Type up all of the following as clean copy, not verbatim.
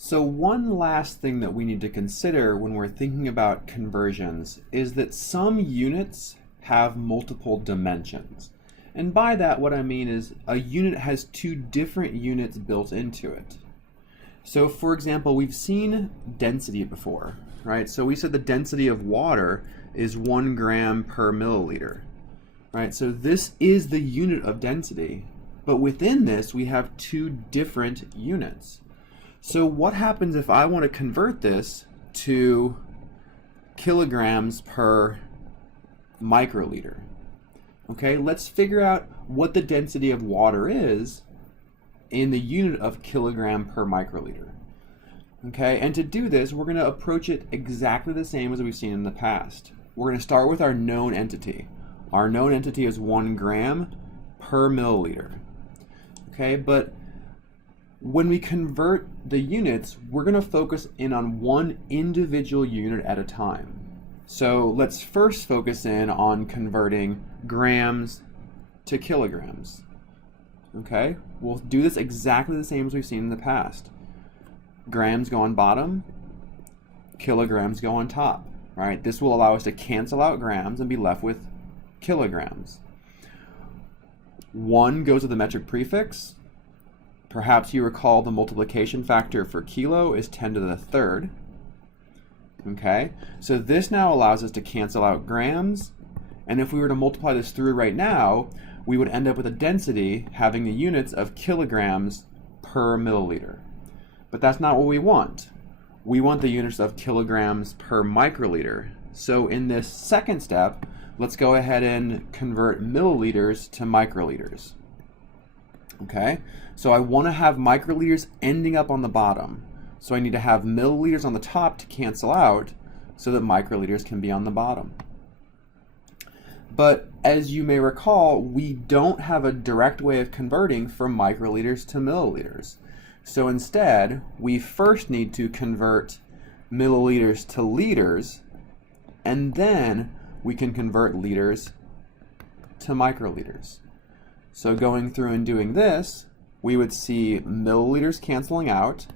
So one last thing that we need to consider when we're thinking about conversions is that some units have multiple dimensions. And by that, what I mean is a unit has two different units built into it. So for example, we've seen density before, right? So we said the density of water is 1 gram per milliliter, right? So this is the unit of density, but within this we have two different units. So what happens if I want to convert this to kilograms per microliter? Okay, let's figure out what the density of water is in the unit of kilogram per microliter. Okay, and to do this, we're going to approach it exactly the same as we've seen in the past. We're going to start with our known entity. Our known entity is 1 gram per milliliter. Okay, but when we convert the units, we're going to focus in on one individual unit at a time. So let's first focus in on converting grams to kilograms. Okay, we'll do this exactly the same as we've seen in the past. Grams go on bottom, kilograms go on top, right? This will allow us to cancel out grams and be left with kilograms. 1 goes with the metric prefix. Perhaps you recall the multiplication factor for kilo is 10 to the third. Okay, so this now allows us to cancel out grams, and if we were to multiply this through right now, we would end up with a density having the units of kilograms per milliliter. But that's not what we want. We want the units of kilograms per microliter. So in this second step, let's go ahead and convert milliliters to microliters. Okay, so I want to have microliters ending up on the bottom. So I need to have milliliters on the top to cancel out so that microliters can be on the bottom. But as you may recall, we don't have a direct way of converting from microliters to milliliters. So instead, we first need to convert milliliters to liters, and then we can convert liters to microliters. So going through and doing this, we would see milliliters canceling out,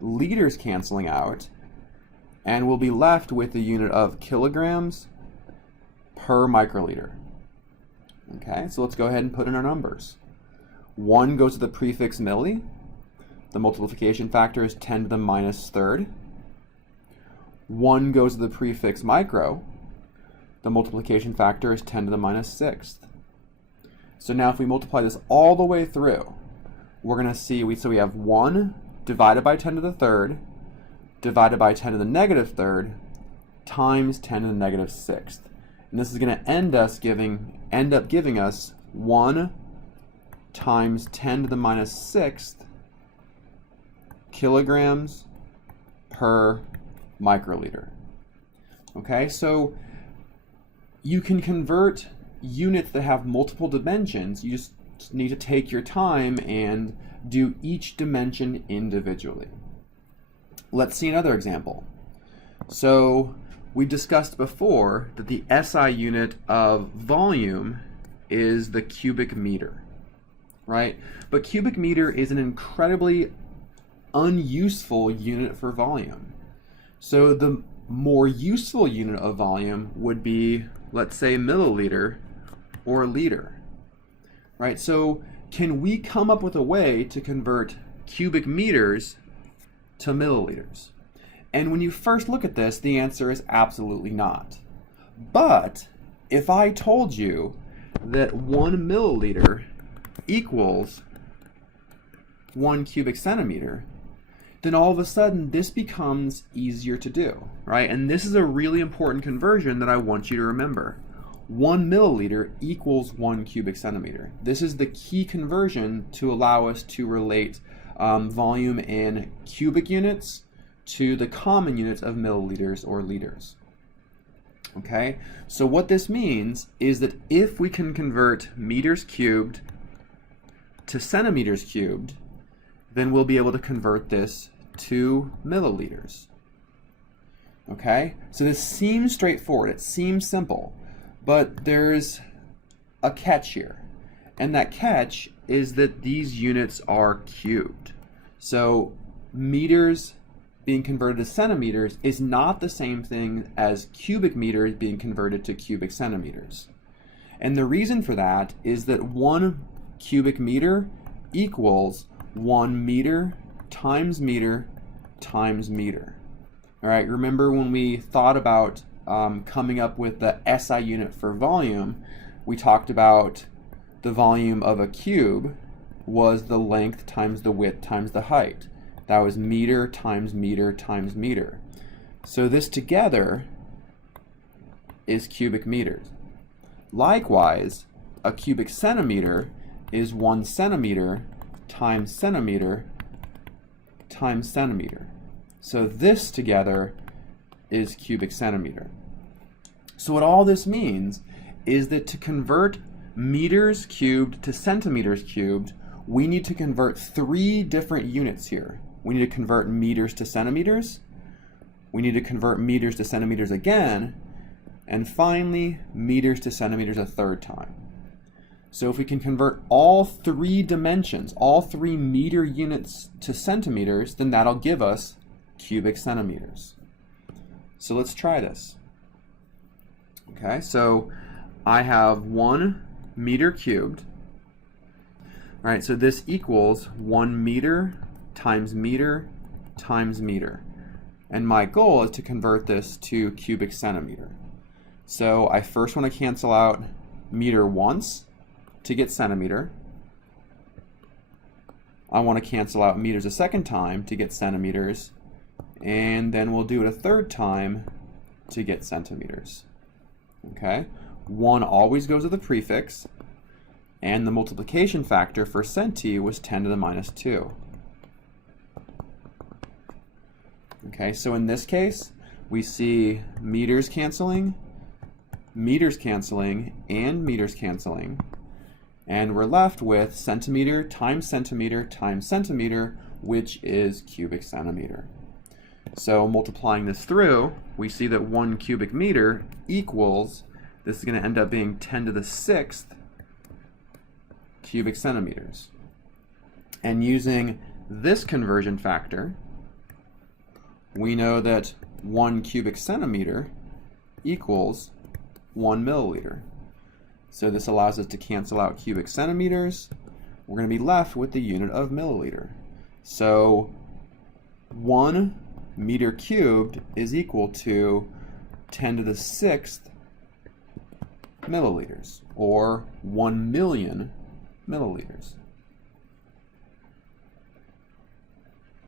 liters canceling out, and we'll be left with the unit of kilograms per microliter. Okay, so let's go ahead and put in our numbers. 1 goes to the prefix milli. The multiplication factor is 10 to the minus third. 1 goes to the prefix micro. The multiplication factor is 10 to the minus sixth. So now if we multiply this all the way through, we're going to see, so we have 1 divided by 10 to the third, divided by 10 to the negative third, times 10 to the negative sixth. And this is going to end up giving us 1 times 10 to the minus sixth kilograms per microliter. Okay, so you can convert units that have multiple dimensions. You just need to take your time and do each dimension individually. Let's see another example. So we discussed before that the SI unit of volume is the cubic meter, right? But cubic meter is an incredibly unuseful unit for volume. So the more useful unit of volume would be, let's say, milliliter or liter, right? So can we come up with a way to convert cubic meters to milliliters? And when you first look at this, the answer is absolutely not. But if I told you that 1 milliliter equals 1 cubic centimeter, then all of a sudden this becomes easier to do, right? And this is a really important conversion that I want you to remember. 1 milliliter equals 1 cubic centimeter. This is the key conversion to allow us to relate volume in cubic units to the common units of milliliters or liters. Okay, so what this means is that if we can convert meters cubed to centimeters cubed, then we'll be able to convert this to milliliters. Okay, so this seems straightforward, it seems simple, but there's a catch here. And that catch is that these units are cubed. So meters being converted to centimeters is not the same thing as cubic meters being converted to cubic centimeters. And the reason for that is that 1 cubic meter equals 1 meter times meter times meter. All right, remember when we thought about coming up with the SI unit for volume, we talked about the volume of a cube was the length times the width times the height. That was meter times meter times meter. So this together is cubic meters. Likewise, a cubic centimeter is 1 centimeter times centimeter times centimeter. So this together is cubic centimeter. So what all this means is that to convert meters cubed to centimeters cubed, we need to convert 3 different units here. We need to convert meters to centimeters, we need to convert meters to centimeters again, and finally meters to centimeters a third time. So if we can convert all 3 dimensions, all 3 meter units to centimeters, then that'll give us cubic centimeters. So let's try this. Okay, so I have 1 meter cubed. All right, so this equals 1 meter times meter times meter. And my goal is to convert this to cubic centimeter. So I first want to cancel out meter once to get centimeter. I want to cancel out meters a second time to get centimeters. And then we'll do it a third time to get centimeters. Okay, 1 always goes with the prefix, and the multiplication factor for centi was 10 to the minus 2. Okay, so in this case, we see meters canceling, and meters canceling, and we're left with centimeter times centimeter times centimeter, which is cubic centimeter. So multiplying this through, we see that 1 cubic meter equals, this is going to end up being 10 to the 6th cubic centimeters. And using this conversion factor, we know that 1 cubic centimeter equals 1 milliliter. So this allows us to cancel out cubic centimeters. We're going to be left with the unit of milliliter. So 1 meter cubed is equal to 10 to the 6th milliliters, or 1 million milliliters.